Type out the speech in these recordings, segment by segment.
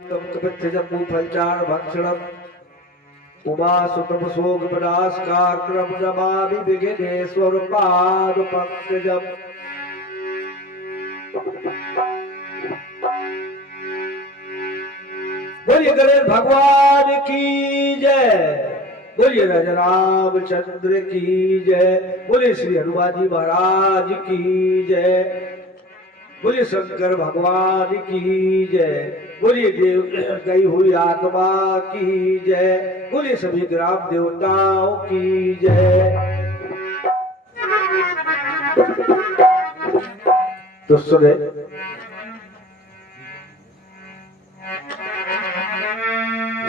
फलचार भक्षणम उमा सुतम शोक विनाशकारत्रम नमामि विघ्नेश्वर पाद पंकजम। बोलिए गणेश भगवान की जय, बोलिए राजा रामचंद्र की जय, बोलिए श्री हनुमान जी महाराज की जय, बोलिए शंकर भगवान की जय, बोलिए देव गई हुई आत्मा की जय, बोलिए सभी ग्राम देवताओं की जय। तो सुने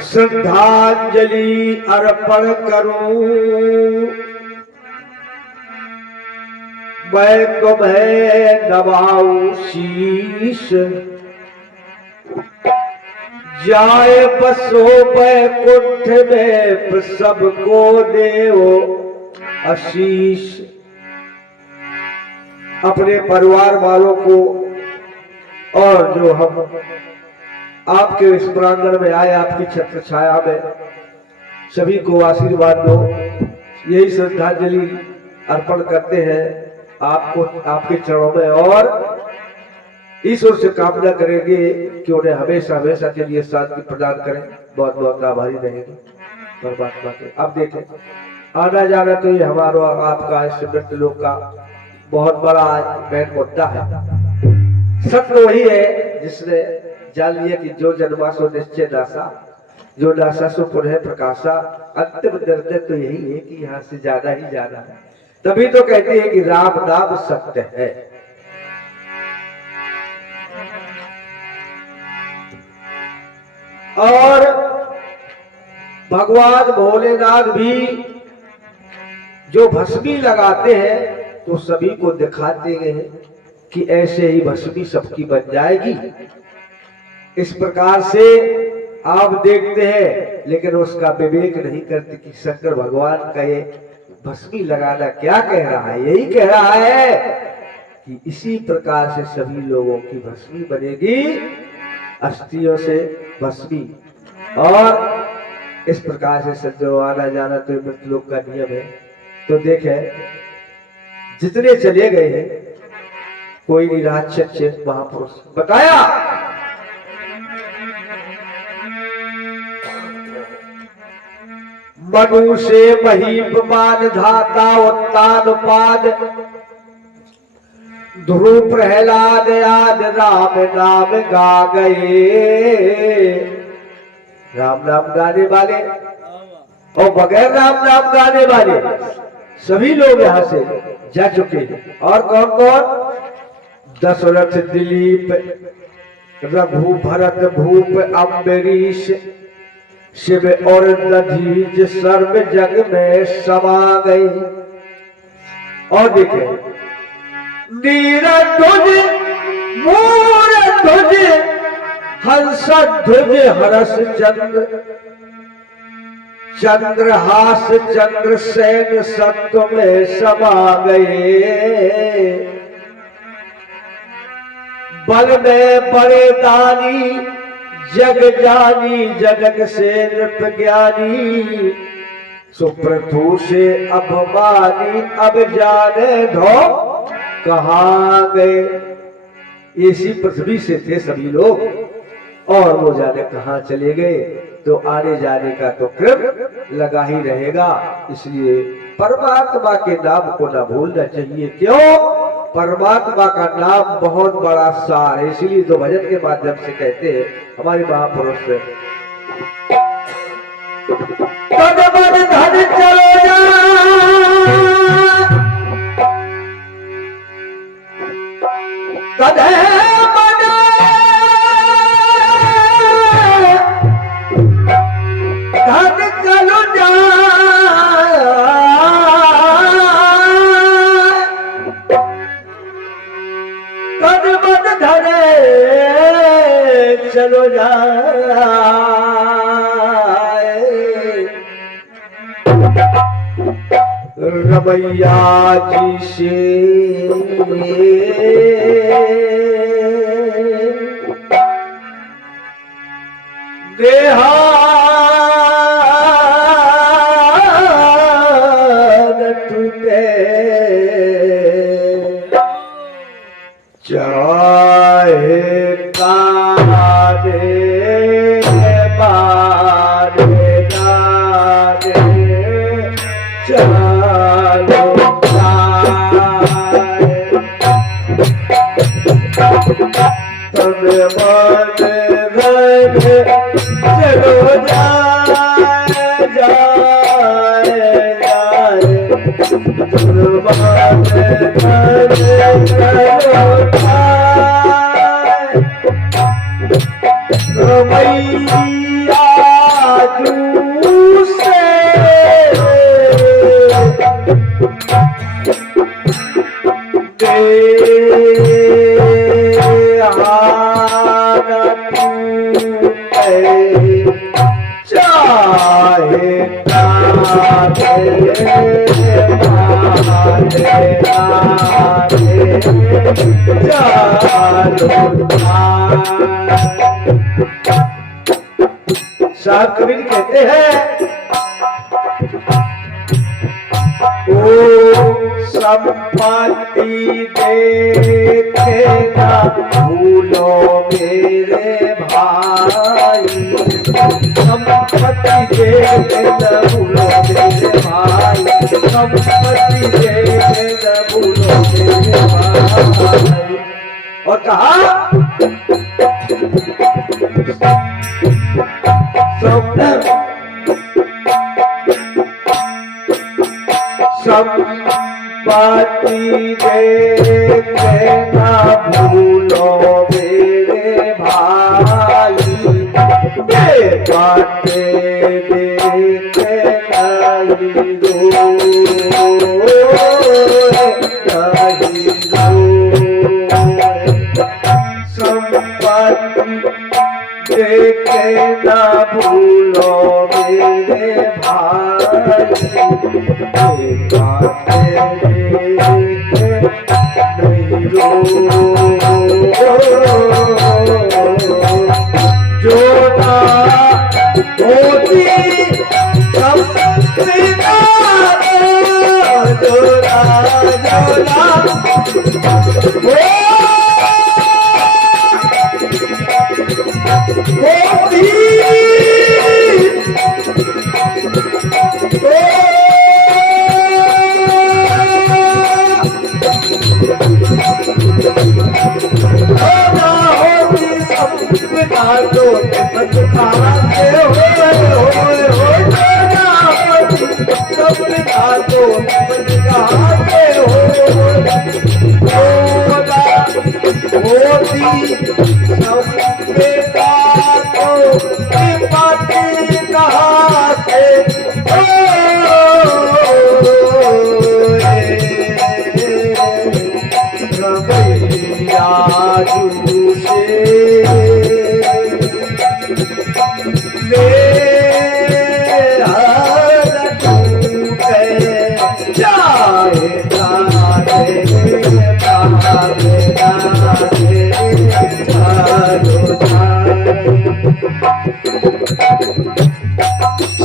श्रद्धांजलि अर्पण करूं मैं तुम्हें नवाऊं शीश, जाए बसो बैकुंठ में सबको देवो आशीष। अपने परिवार वालों को और जो हम आपके इस प्रांगण में आए आपकी छत्र छाया में सभी को आशीर्वाद दो, यही श्रद्धांजलि अर्पण करते हैं आपको आपके चरणों में, और ईश्वर से कामना करेंगे कि उन्हें हमेशा हमेशा के लिए शांति प्रदान करें। बहुत बहुत आभारी रहेंगे परमात्मा के। अब देखें आना जाना तो ये हमारा आपका इस मृत्यु लोक का बहुत बड़ा मेन मुद्दा है। सत्य वही है जिसने जान लिया कि जो जन्मा सो निश्चय नासा, जो नासा सो पुनः प्रकाशा। अंतिम निर्णय तो यही है कि यहाँ से जाना ही जाना है। तभी तो कहते हैं कि राम नाम सत्य है। और भगवान भोलेनाथ भी जो भस्मी लगाते हैं तो सभी को दिखाते हैं कि ऐसे ही भस्मी सबकी बन जाएगी। इस प्रकार से आप देखते हैं, लेकिन उसका विवेक नहीं करते कि शंकर भगवान का ये भस्मी लगाना क्या कह रहा है। यही कह रहा है कि इसी प्रकार से सभी लोगों की भस्मी बनेगी, अस्थियों से भस्मी। और इस प्रकार से सज्जनों आना जाना तो मृत्यु लोक का नियम है। तो देखें जितने चले गए हैं कोई नहीं रहा अच्छे महापुरुष बताया। मनु से महीपमान धाता उत्तान पाद, ध्रुव प्रहलाद आद राम नाम गा गए। राम नाम गाने वाले और बगैर राम नाम गाने वाले सभी लोग यहाँ से जा चुके हैं। और कौन कौन? दशरथ दिलीप रघु भरत भूप अम्बरीश शिव और दधीच सर्व जग में समा गई। और देखे नीरध्वज मूरध्वज हंसध्वज हरस चंद्र चंद्रहास चंद्रसेन सत्व में समा गए। बल में बड़े दानी जग जानी जनक से नृप ज्ञानी, सुप्रभु से अभिमानी अब जाने धो कहाँ गए। इसी पृथ्वी से थे सभी लोग और वो जाने कहाँ चले गए। तो आने जाने का तो क्रम लगा ही रहेगा। इसलिए परमात्मा के नाम को ना भूलना चाहिए। क्यों? परमात्मा का नाम बहुत बड़ा सार है। इसलिए तो भजन के माध्यम से कहते हैं हमारे महापुरुष से धन चलो जा चलो जाए। रमैया जी से देहान टूटे चाहे काने बारे गाने चालो तब मन भर चलो जाए जाए जाए मन भर चलो जाए रमैया जूसे चाहे साहब कबीर कहते हैं ओ संपत्ति देखेगा भूलो मेरे भाई संपत्ति देखेगा भूलो मेरे भाई संपत्ति देखेगा भूलो मेरे भाई और कहा संपत्ति देखना भूलो मेरे भाई ये बातें देखे नहीं संपत्ति देखना भूलो मेरे भाई जो ना होती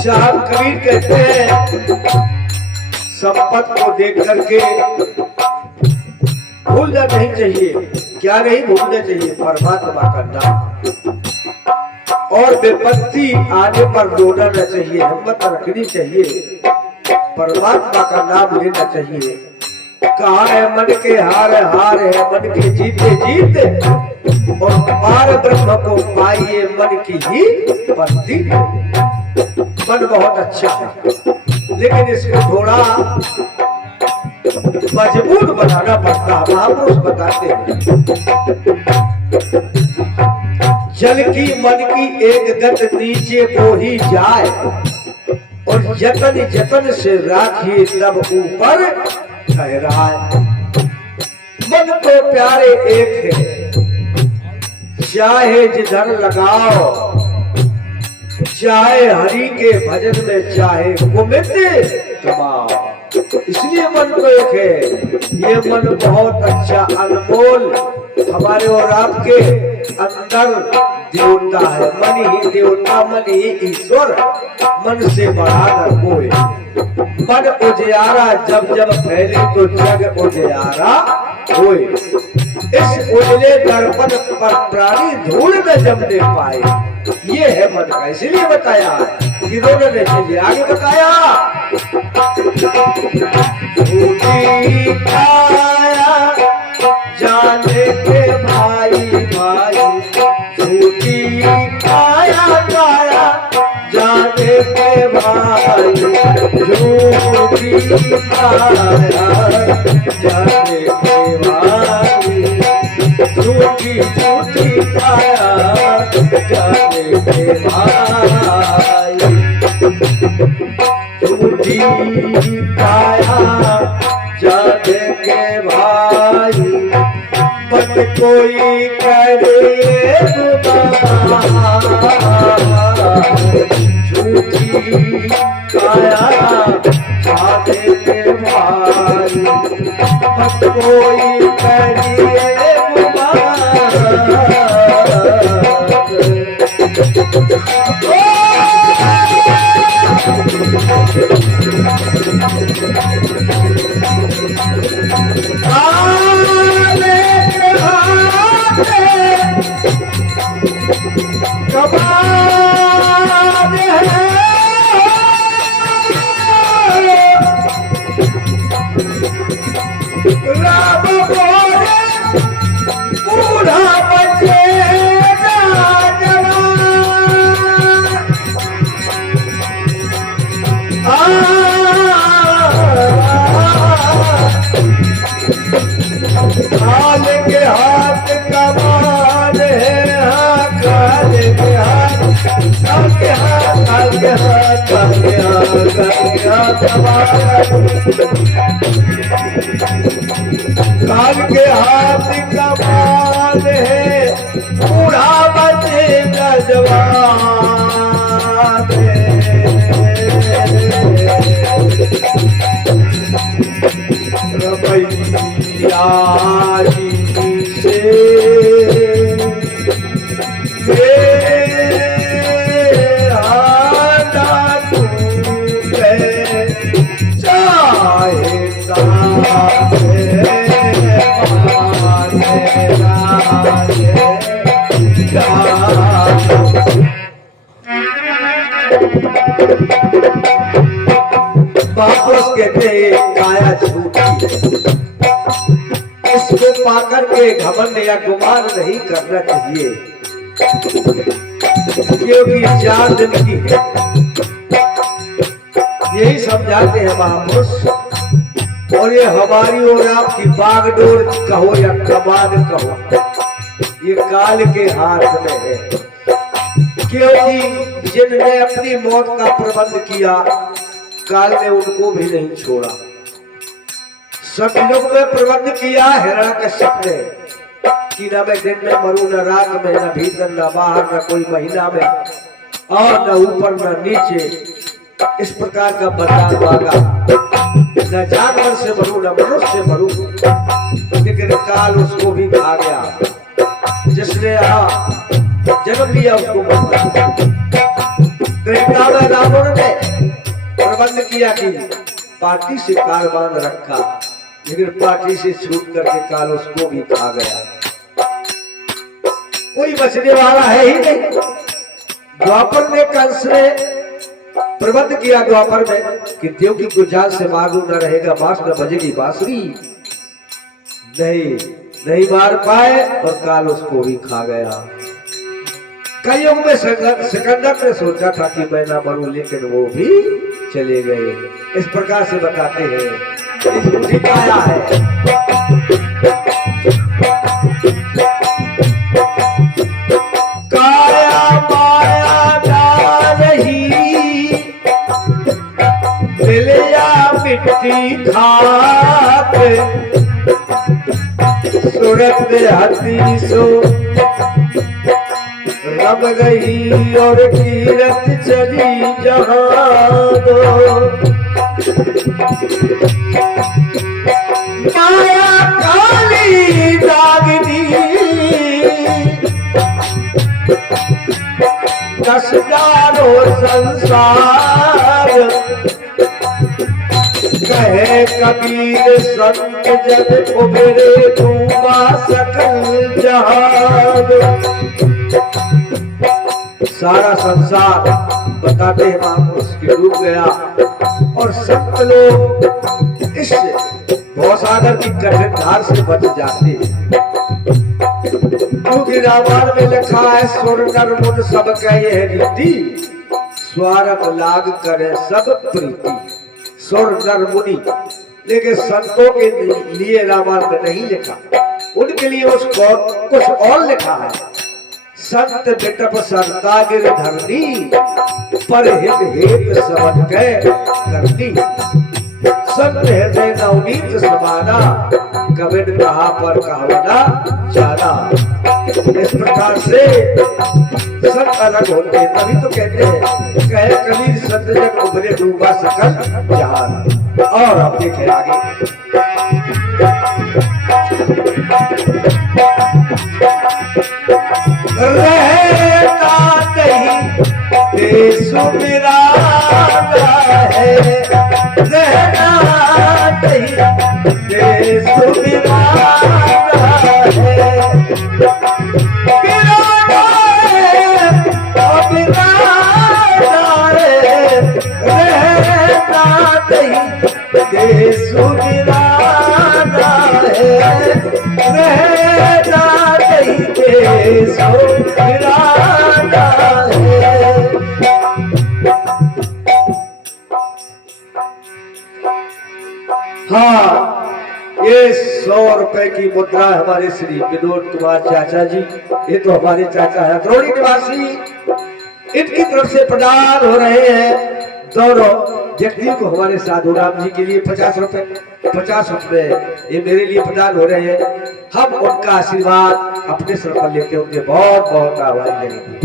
साहब कबीर कहते हैं संपत्ति को देख करके भूलना नहीं चाहिए। क्या नहीं भूलना चाहिए? परमात्मा का नाम। और विपत्ति आने पर रोना न चाहिए, हिम्मत रखनी चाहिए, परमात्मा का नाम लेना चाहिए। कहा है मन के हार हार है, मन के जीते जीत, और पार ब्रह्म को पाइए मन की ही बंदी। मन बहुत अच्छा है, लेकिन इसको थोड़ा मजबूत बनाना पड़ता है। महापुरुष बताते हैं जल की मन की एक गत नीचे को ही जाए, और जतन जतन से राखिए तब ऊपर ठहराए। मन तो प्यारे एक है, चाहे जिधर लगाओ, चाहे हरि के भजन में, चाहे कुमित कमाओ। इसलिए मन तो एक है। ये मन बहुत अच्छा अनमोल हमारे और आपके अंदर देवता है। मन ही देवता, मन ही ईश्वर, मन से बड़ा न कोई। मन उजियारा जब जब फैले तो जग उजियारा होए। इस उजले दर्पण पर प्राणी धूल न जमने पाए। ये है मन का, इसलिए बताया इन्होंने ने चलिए आगे बताया। झूठी काया जाने के भाई भाई, झूठी काया काया जाने के भाई, झूठी काया जाने के भाई, झूठी झूठी काया जाने के भाई, झूठी काया जाने के भाई। मत कोई करे झूठी काया जाने के भाई, मत कोई करे काल के हाथ कमान है, हाँ काल के हाथ, काल के हाथ, काल के हाथ, काल के हाथ, काल के हाथ काल के हाथ कमान है, बूढ़ा बचेगा जवान रवैया से वापस कहते काया झूठी, इसको पाकर के घमंड या गुमान नहीं करना चाहिए, क्योंकि जान की है। यही समझाते हैं महापुरुष। और ये हमारी और आपकी बागडोर कहो या कमान कहो, ये काल के हाथ में है। क्योंकि जिनने अपनी मौत का प्रबंध किया, काल ने उनको भी नहीं छोड़ा। सब लोग ने प्रबंध किया हिरण्यकश्यप ने कि न मैं दिन में मरूं, न रात में, न भीतर न बाहर, न कोई महीना में, और न ऊपर न नीचे। इस प्रकार का बरदान मांगा, न जानवर से मरूं, न मनुष्य से मरूं। लेकिन काल उसको भी खा गया। जिसने जन्म लिया उसको मरना। रावण ने प्रबंध किया कि पार्टी से काल बांध रखा, लेकिन पार्टी से छूट करके काल उसको भी खा गया। कोई बचने वाला है ही नहीं। द्वापर में कंस ने प्रबंध किया द्वापर में कि देव की गुजाल से मारू न रहेगा बांस, न बजेगी बांसुरी। नहीं मार पाए और काल उसको भी खा गया। कई युग में सिकंदर ने सोचा था कि मैं ना मरूं, लेकिन वो भी चले गए। इस प्रकार से बताते हैं झूठी काया है। काया माया डाल रही, मिलिया मिट्टी खाक, सूरत हाथी सो रब गई और कीरत चली जहां दो। माया काली दागनी जानो संसार, कहे कबीर संत जब उबरे डूबा सकल जहान। सारा संसार बताते हैं महापुरुष के डूब गया और संत लोग इस भवसागर की कठिन धार से बच जाते हैं। क्योंकि रामायण में लिखा है सुर नर मुन सब कहे रीति, स्वार्थ लाग करे सब प्रीति। सुर नर मुनि, लेकिन संतों के लिए रामायण में नहीं लिखा, उनके लिए उसको कुछ और लिखा है। संत बिटप सरतागिर धरनी, पर हित हेत समझ के करनी। संत हृदय नवनीत समाना, कबिन कहा पर कहवना जाना। इस प्रकार से संत अलग होते हैं, तभी तो कहते हैं कहे कबीर संत जब उभरे डूबा सकल जहान। और अब देखें आगे, रहता नहीं देश मेरा है, रहना नहीं देश मेरा है। बिराना है अब बिराना है, रहना नहीं देश मेरा है, रहना नहीं देश मेरा है। हाँ, ये 100 रुपए की मुद्रा हमारे श्री विनोद कुमार चाचा जी, ये तो हमारे चाचा है द्रोणी निवासी, इनकी तरफ से प्रदान हो रहे हैं। दोनों व्यक्तियों को हमारे साधु राम जी के लिए 50 रुपए ये मेरे लिए प्रदान हो रहे हैं। हम उनका आशीर्वाद अपने सर पर लेते हैं, उनके बहुत बहुत आभारी लगेंगे।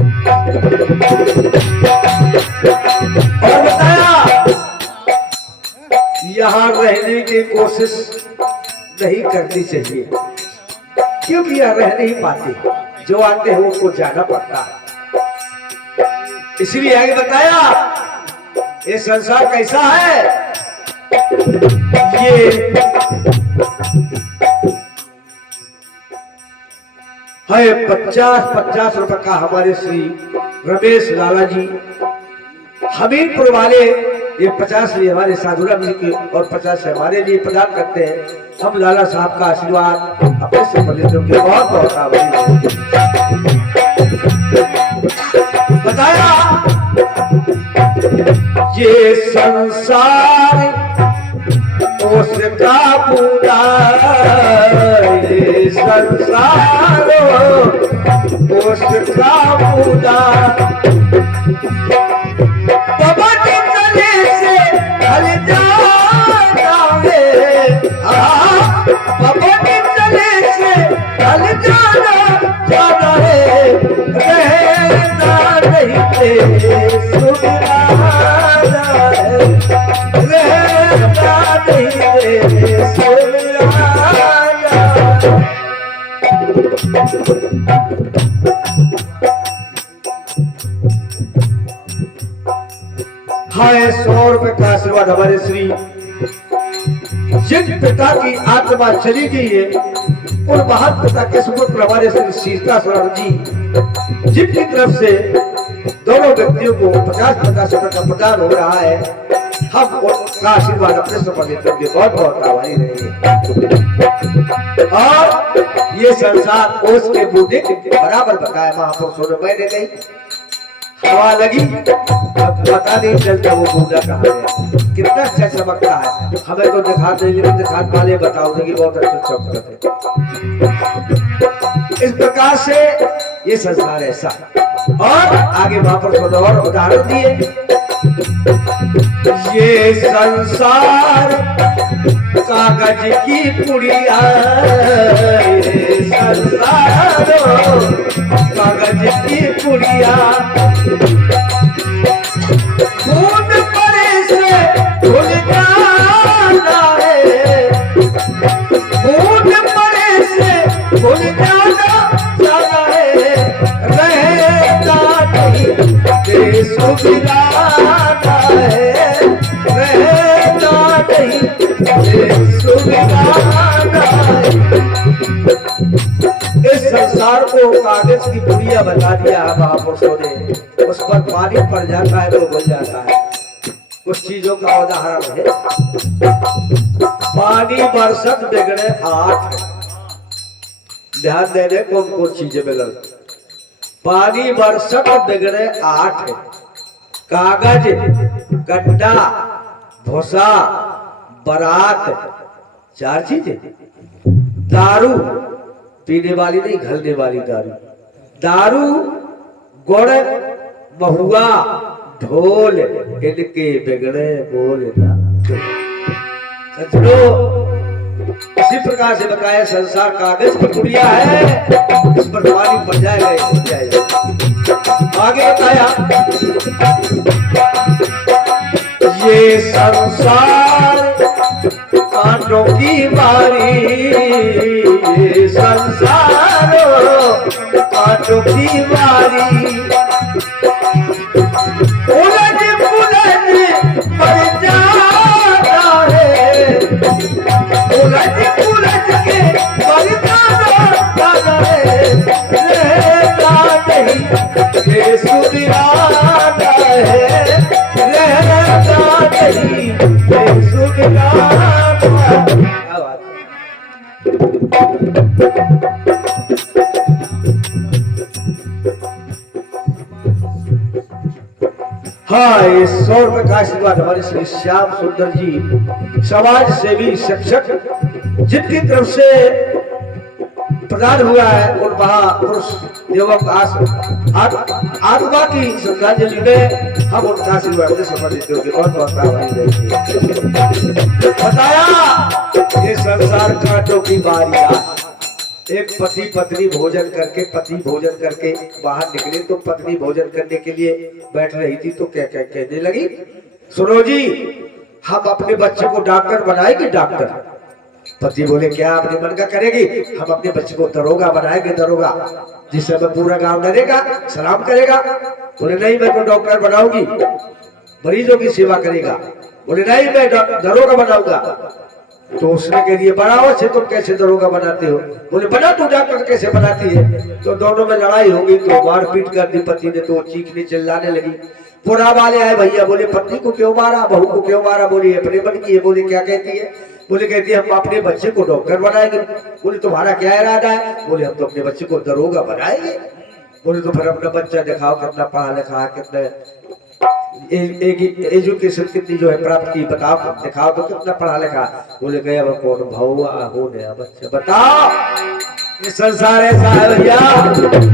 और बताया यहाँ रहने की कोशिश नहीं करनी चाहिए, क्योंकि यहाँ रह नहीं पाते, जो आते हैं उनको जाना पड़ता है। इसलिए आगे बताया ये संसार कैसा है। ये है 50 रुपए का हमारे श्री रमेश लाला जी हमीरपुर वाले, ये 50 लिए हमारे साधुराम जी के और 50 हमारे लिए प्रदान करते हैं। हम लाला साहब का आशीर्वाद अपने से लेते हैं, बहुत बहुत आभारी। बताया ये संसार उसका पूरा, ये संसार उसका पूरा। पवन चले से ढल जाना है, पवन चले से ढल जाना है, रहना नहीं तेरे सुनाना है, रहना नहीं तेरे सुनाना। हाय 100 रुपए का आशीर्वाद हमारे श्री जिन पिता की आत्मा चली गई है, उन महान पिता के सुपुत्र हमारे श्री सीताराम जी, जिनकी तरफ से दोनों व्यक्तियों को 50 रुपए का प्रदान हो रहा है। हम उनका आशीर्वाद अपने सफल लेते हैं, बहुत बहुत आभारी रहेंगे। और ये संसार ओस के बूंदे बराबर बताया महापुरुषों ने, मैंने नहीं हवा लगी पता नहीं चलता वो बूंदा कहाँ है, कितना अच्छा चमकता है। हमें तो दिखात वाले बताओगे कि बहुत अच्छा चमकता है। इस प्रकार से ये संसार ऐसा। और आगे महापुरुषों ने और उदाहरण दिए, ये संसार कागज की पुड़िया, ये संसार कागज की पुड़िया। खून परे से धुल जाना है, खून परे से धुल जाना है, रहना नहीं सुविधाना है रहना नहीं ये सुविधाना है। इस संसार को कागज की पुड़िया बता दिया महापुरुषों ने। उस पर पानी पड़ जाता है तो बन जाता है। कुछ चीजों का उदाहरण है, पानी बरसत बिगड़े आठ। ध्यान देने कौन कौन चीजें बिगड़। पानी बरसत बिगड़े आठ, कागज, गड्ढा, भूसा, बरात, चार चीजें। दारू, पीने वाली नहीं, घलने वाली दारू। दारू, गुड़, महुआ, ढोल, इनके बिगड़े बोल ना। इसी प्रकार से बताया संसार कागज की पुड़िया है, इस पर पानी पड़ जाएगा। आगे बताया ये संसार कांटों की बारी, ये संसार कांटों की बारी। उलझ पुलझ पड़ जाता है, उलझ पुलझ के पड़ जाता है। रहता नहीं ये सुविधाना है रहता नहीं ये सुविधाना। हाँ, ये सौर का आशीर्वाद हमारे श्री श्याम सुंदर जी समाज सेवी शिक्षक जिनकी तरफ से प्रदान हुआ है उन महापुरुष देवों आत्मा की श्रद्धांजलि में हम उनका आशीर्वाद से समर्पित होंगे। बहुत बहुत बताया ये संसार कांटों की बारी। एक पति पत्नी भोजन करके, पति भोजन करके बाहर निकले तो पत्नी भोजन करने के लिए बैठ रही थी तो क्या क्या कहने लगी, सुनो जी हम अपने बच्चे को डॉक्टर बनाएंगे डॉक्टर। पति बोले क्या अपने मन का करेगी, हम अपने बच्चे को दरोगा बनाएंगे दरोगा, जिससे मैं पूरा गांव डरेगा सलाम करेगा। बोले नहीं मैं तो डॉक्टर बनाऊंगी, मरीजों की सेवा करेगा। बोले नहीं मैं दरोगा बनाऊंगा। तो उसने कह दिया बनाओ से तुम कैसे दरोगा बनाते हो। बोले बना तू डॉक्टर कैसे बनाती है। तो दोनों में लड़ाई हो गई तो मारपीट कर दी पति ने, तो चीखने चिल्लाने लगी। पुरा वाले आए भैया, बोले पत्नी को क्यों मारा, बहू को क्यों मारा। बोले अपने मन की है। बोले क्या कहती है। बोले कहती है हम अपने बच्चे को डॉक्टर बनाएंगे। बोले तुम्हारा क्या इरादा है। बोले हम तो अपने बच्चे को दरोगा बनाएंगे। बोले तो फिर अपना बच्चा दिखाओ कितना पढ़ा लिखा है, कितना एजुकेशन कितनी जो है प्राप्त की बताओ, दिखाओ तो कितना पढ़ा लिखा। बोले गया वो कौन भौआ हो नया बच्चा बताओ। ये संसार ऐसा है भैया,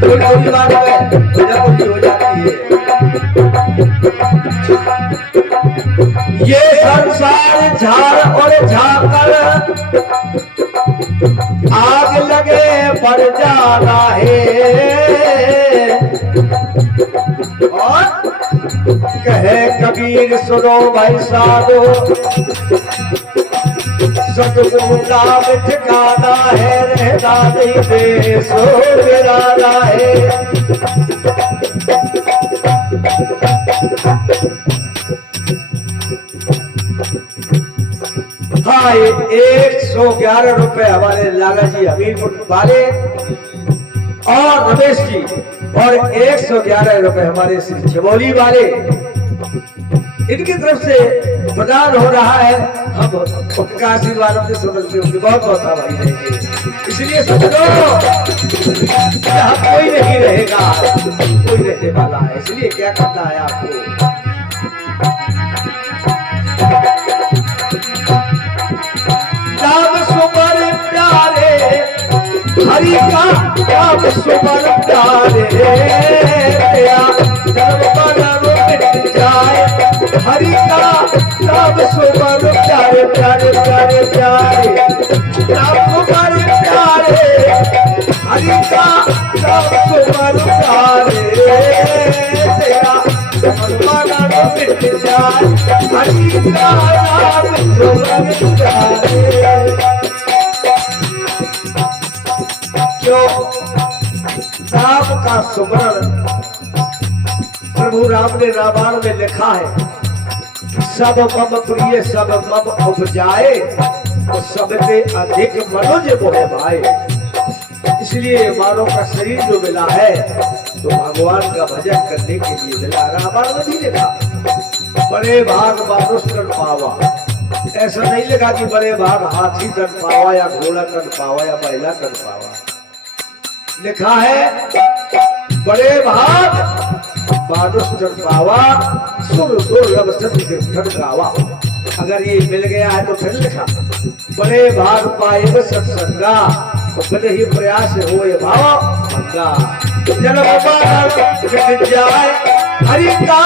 कोई बात हो जाती है। ये संसार झाड़ और झाकर आग लगे बढ़ जाना है। और कहे कबीर सुनो भाई साधो सतगुरु नाम ठिकाना है, रहना नहीं दे सो गिराना है। हाँ, 111 रुपए हमारे लाला जी हमीरपुर वाले और रमेश जी, और 111 रुपए हमारे श्री छिबौली वाले, इनकी तरफ से प्रदान हो रहा है। हम उनका आशीर्वाद अपने समझते होंगे। बहुत बहुत आभारी रहेंगे। इसलिए समझो यहाँ कोई नहीं रहेगा, कोई रहने वाला है। इसलिए क्या करना है आपको, नाम सुमर प्यारे हरि का, नाम सुमर प्यारे जन्म मरण मिट जाए। हरि का नाम सुमर प्यारे प्यारे प्यारे प्यारे, नाम सुमर प्यारे हरि का नाम सुमर प्यारे तेरा जन्म मरण मिट जाए। हरि का नाम सुमर प्यारे। जो नाम का सुमरण प्रभु राम ने रामायण में लिखा है, सब मम प्रिय सब मम उपजाए और सबसे अधिक मनोज मोहे भाए। इसलिए मानव का शरीर जो मिला है तो भगवान का भजन करने के लिए मिला। रामायण में भी लिखा बड़े भाग मानुष तन पावा, ऐसा नहीं लिखा कि बड़े भाग हाथी तन पावा या घोड़ा तन पावा या महिला तन पावा। लिखा है बड़े भाग मानुष तन पावा सुर दुर्लभ सत्य कीर्तन गावा। अगर ये मिल गया है तो फिर लिखा बड़े भाग पाए सत्संगा तो बड़े ही प्रयास हो ये भाव भंगा। जन्म मिट जाए हरि का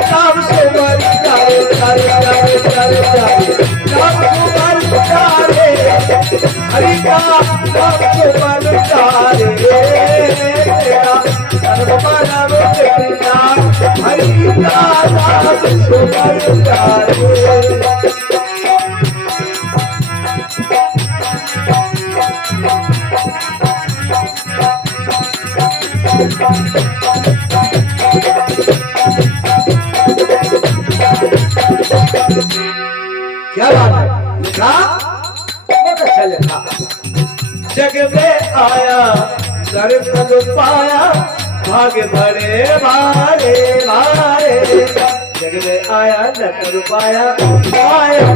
नाम से मर जाए, जाए जाए जाए जाए नाम से मर जाए, हरि का नाम से मर जाए। जन्म मिट जाए हरि का नाम से मर जाए। क्या बात है, लिखा बहुत अच्छा लिखा। जग में आया दर्शन पाया भाग्य भरे भारे भारे। जग में आया दर्शन पाया पाया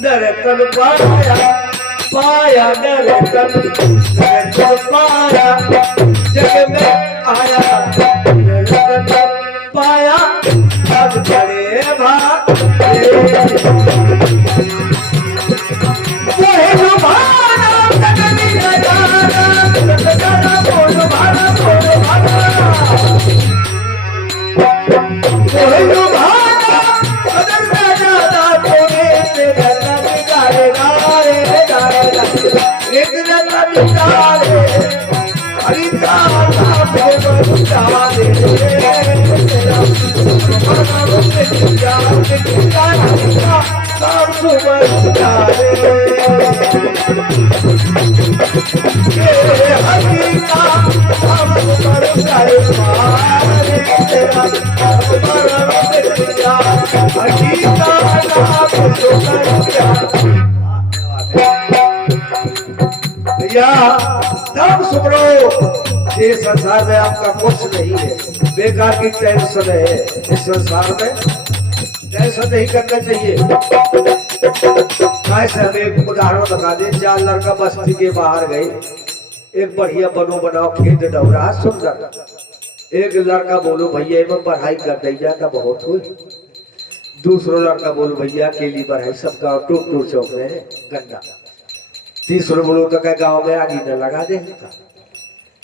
दर्शन पाया पाया दर्शन पाया। जग में आया दर्शन पाया भाग्य भरे भारे। नाम सुनो, ये संसार में आपका कुछ नहीं है, बेकार की टेंशन है। इस संसार में टेंशन नहीं करना चाहिए। कैसे हमें एक उदाहरण बता दे। 4 लड़का बस्ती के बाहर गए, एक बढ़िया बनो बनाओ खेत डबरा सुंदर। एक लड़का बोलो भैया में पढ़ाई कर दैया का बहुत हुई। दूसरा लड़का बोलो भैया केली पढ़ाई सब गाँव टूट टूट चौक में गंदा। तीसरा बोलो तो क्या गाँव में आगे न लगा दे।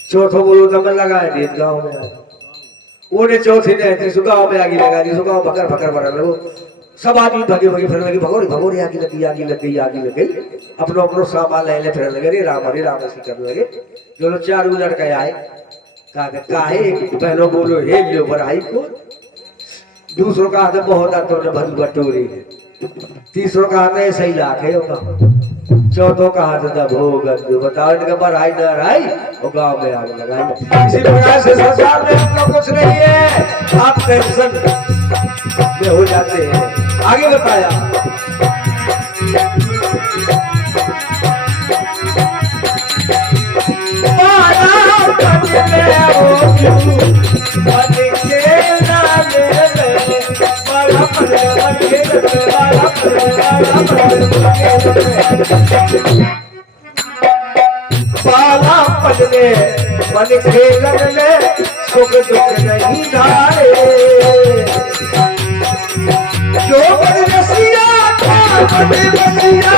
चौथा बोलो तो मैं लगाए दे गाँव में आगे। उन्हें चौथे ने तीसरा गाँव में आगे लगा दी। गाँव भकर भकर भर लो सब आदमी भगे भगे फिर लगे भगोरी भगोरी आगे लगी आगे लग गई आगे लग गई। अपनो अपनो सामान ले फिर लगे रे राम ऐसी करने लगे। दोनों 4 लड़के आए काहे पहलो बोलो हे लो बढ़ाई को। दूसरों का हाथ बहुत आता है भर बटोरी। तीसरों का हाथ ऐसा ही लाखे होगा। चौथों का हाथ था भोग बताओ इनका बढ़ाई न रहाई और गाँव में आग लगाई। इसी प्रकार से संसार में आपका कुछ नहीं है, आप टेंशन में हो जाते हैं। आगे बताया पाला पड़ने मन खेलन में सुख दुख नहीं धारे। जो मन रसिया मन रसिया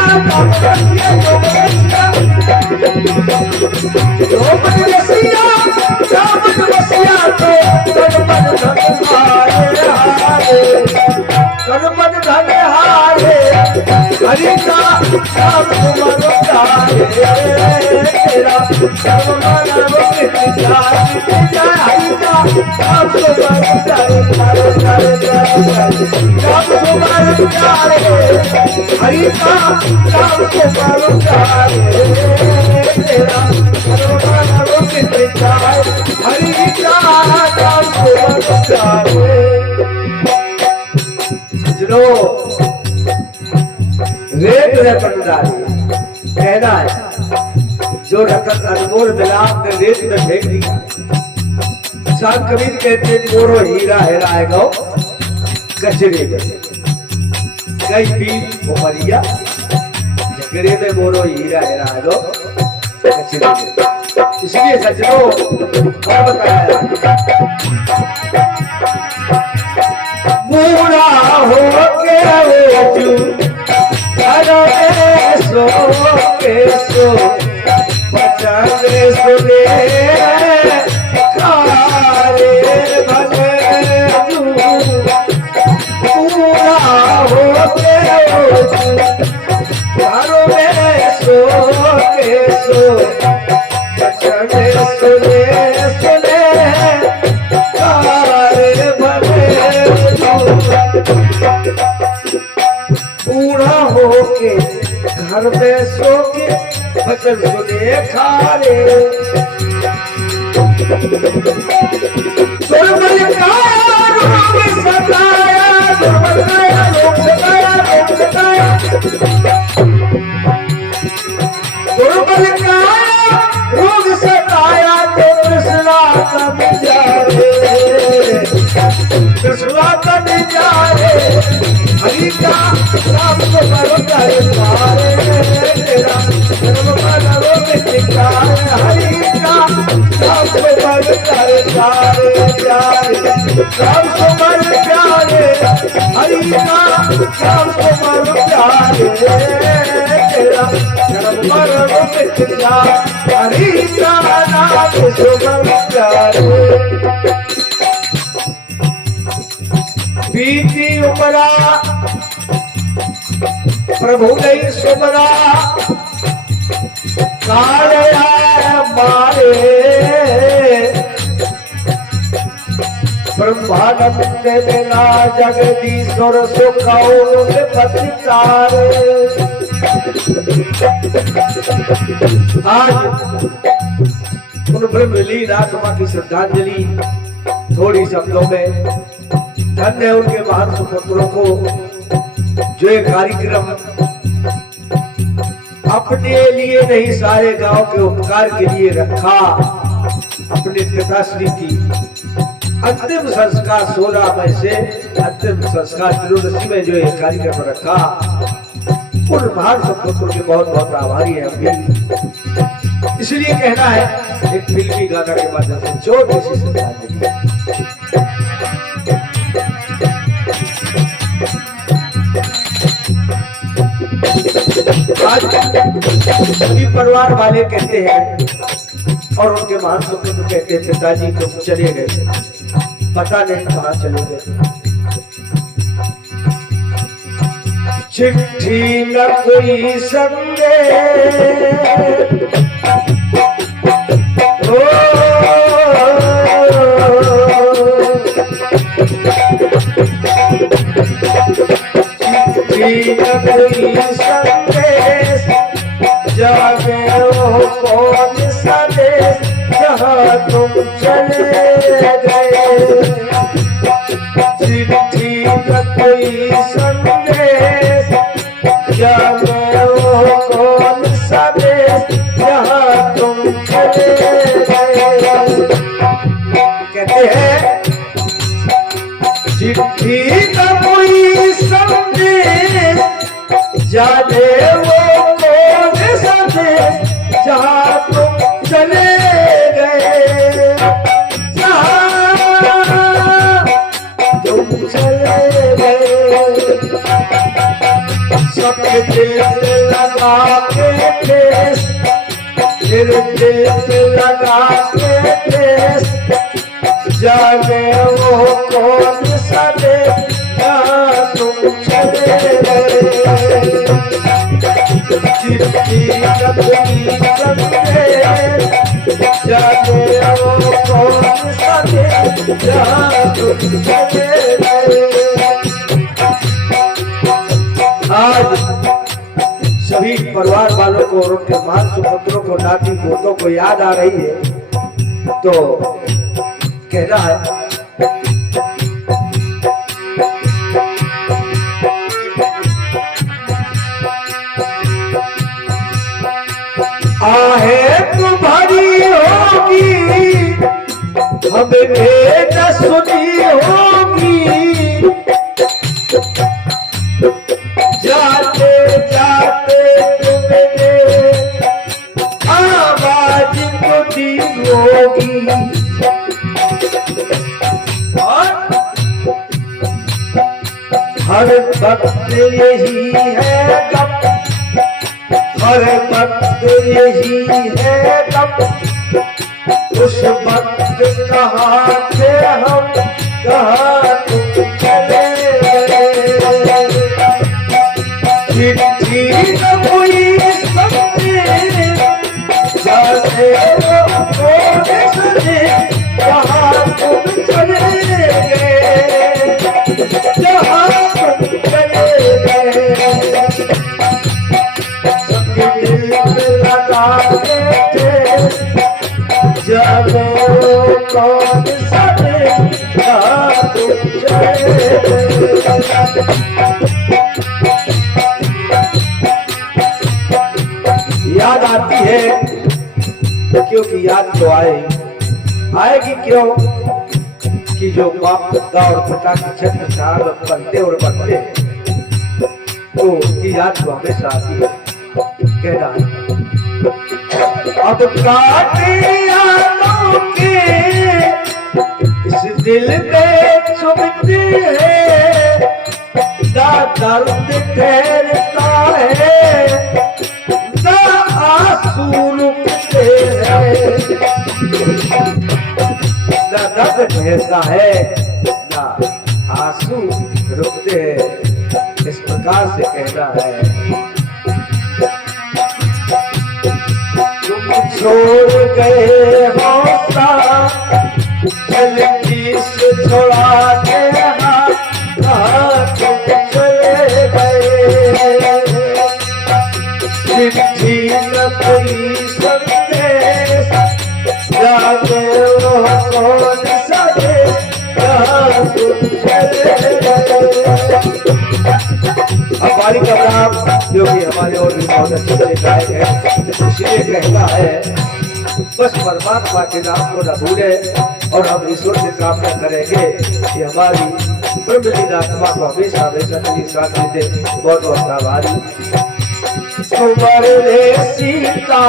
जो मन रसिया मन रसिया तो तन मन धन हारे हारे तन मन धन हारे। हरि का नाम तुम्हारो प्यारे तेरा सर्व मानव मिट जाए हरि का नाम तुम्हारो प्यारे प्यारे प्यारे प्यारे नाम तुम्हारो प्यारे हरि का नाम तुम्हारो प्यारे तेरा सर्व मानव मिट जाए हरि का नाम तुम्हारो रेत में पड़ डाली कहना है जो रतन अनमोल मिला आपने रेत में फेंक दिया। संत कबीर कहते हैं मोरो हीरा हेराएगा कचरे में कई पी उमरिया झगड़े में मोरो हीरा हेराएगा कचरे में। इसलिए सजनों और बताया बूढ़ा हो के सो बचाने सुने खारे भले पूरा हो के घरों में सो बचाने सुने खारे भले बूढ़ा हो के घर में सो के बचन सुने खारे दुर्बल का रोग सताया दुर्बल का रोग सताया दुर्बल का रोग सताया तो कृष्णा कब जाए कृष्णा कब जाए हरि का नाम को बरकारे मारे तेरा जन्म मरो मिटाए हरि का नाम को बरकारे मारे प्यारे नाम को मर प्यारे हरि का नाम को मर प्यारे तेरा जन्म मरो मिटाए हरि का नाम को मर प्यारे। बीती उमरा प्रभु नहीं सुमरा काल मारे ब्रह्मानंद मिला जगदीश्वर सुखौल पतितारे। आज उन ब्रह्मलीन आत्मा की श्रद्धांजलि थोड़ी शब्दों में। धन्य उनके महान सुपुत्रों को जो ये कार्यक्रम अपने लिए नहीं सारे गांव के उपकार के लिए रखा। अपने पिताश्री की अंतिम संस्कार 16 मई से अंतिम संस्कार त्रयोदशी में जो ये कार्यक्रम रखा उन महान सुपुत्रों के बहुत बहुत आभारी है हम भी। इसलिए कहना है एक फिल्मी गाना के माध्यम से छोटी सी श्रद्धांजलि। आज सभी परिवार वाले कहते हैं और उनके महान सुपुत्र कहते हैं पिताजी तो चले गए, पता नहीं कहाँ चले गए। चिट्ठी न कोई संदेश संदेश जागे वो कौन सा देश जहाँ तुम चले गए। चिट्ठी का कोई संदेश जागे वो कौन सा देश जहाँ तुम चले गए। कहते हैं चिट्ठी का कोई संदेश जाने वो कौन सा देश जहाँ तुम चले गए। जहाँ तुम चले गए सबके दिल पे लगा के ठेस फिर दिल पे लगा के ठेस जाने वो कौन सा देश जहाँ तुम चले गए। चिट्ठी का कोई संदेश जाने वो कौन सा देश जहाँ तुम चले गए। आज सभी परिवार वालों को और उनके महान सुपुत्रों को नाती पोतों को याद आ रही है तो कहना है तुमने न सुनी होगी, जाते जाते तुमने आवाज तो दी होगी। और हर वक्त यही है गम, हर वक्त यही है गम, उस वक्त कहाँ थे हम, कहाँ तुम चले गए। चिट्ठी न कोई समझे, जाते हो कौन सुने, कहाँ तुम चले गए, कहाँ तुम चले गए। सबके दिल में लगाते थे, जब कौन सने, कहाँ तुम चले गए। याद आती है क्योंकि याद तो आएगी क्यों कि जो बाप दादा और पिता की छत्र छाया में पलते और बढ़ते तो उसकी याद तो हमेशा आती है। कहना अब काटे यादों के इस दिल में चुभते हैं, दर्द ठहरता है, आंसू रुकते हैं, ना दर्द ठहरता है, ना आंसू रुकते हैं। इस प्रकार से कहना है, तुम छोड़ गए हो गलती से छोड़ा के, तुम चले गए। चिट्ठी न कोई संदेश, जाते हो कौन सने, कहाँ तुम चले गए। हमारी कलाम जो कि हमारे और भी बहुत अच्छे से गायक है, इसलिए कहता है बस परमात्मा के नाम को न भूले और हम ईश्वर से कामना करेंगे कि हमारी ब्रह्मलीन आत्मा को हमेशा हमेशा तेरी साथ दे। बहुत बहुत आभारी। सुमर रे सीता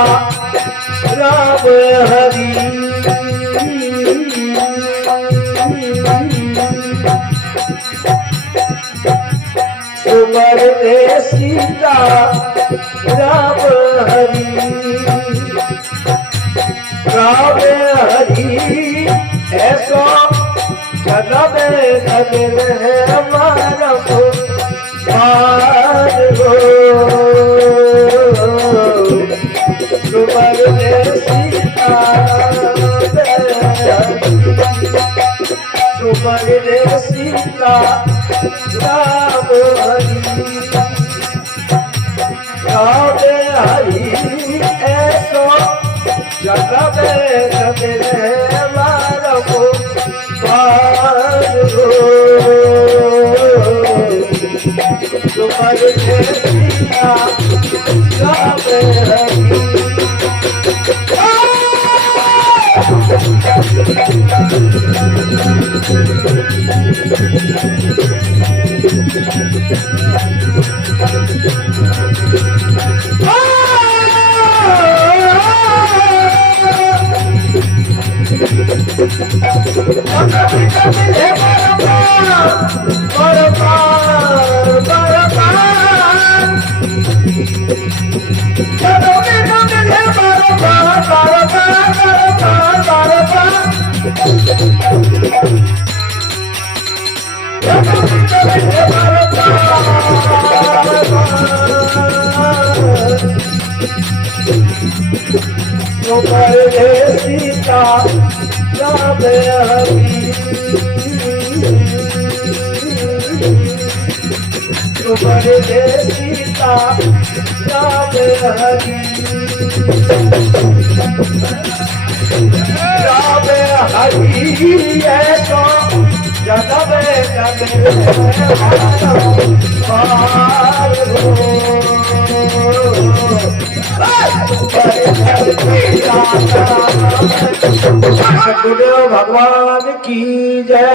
राम हरि, सुमर रे सीता राम हरि, राम हरि ऐसो जन्म नगर है मानव मान हो। सुमर रे सीता, सुमर रे सीता राम हरि, राम हरि ऐसो जन्म नगर है मानव मान हो। सुमर रे सीता राम हरि। सीता राम हरि, सुमर रे सीता राम हरि, राम हरि ऐसो जन्म नगर पार हो। सद्गुरुदेव भगवान की जय।